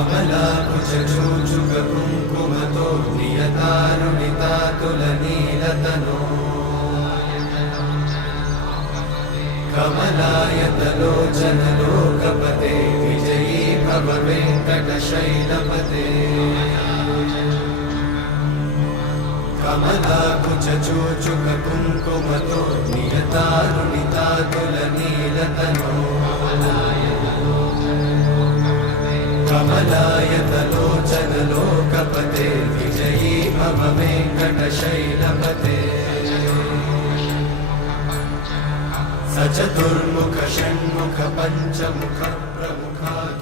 कमलाकुचूचुककुङ्कुमतो नियतारुणितातुलनीलतनो कमलायतलोचनलोकपते विजयी भव वेङ्कटशैलपते कमलाकुचूचुककुङ्कुमतो नियतारुणितातुलनीलतनो कमलायतलोचनलोकपते विजयी भव वेङ्कटशैलपते स चतुर्मुख षण्मुख पञ्चमुख प्रमुखात्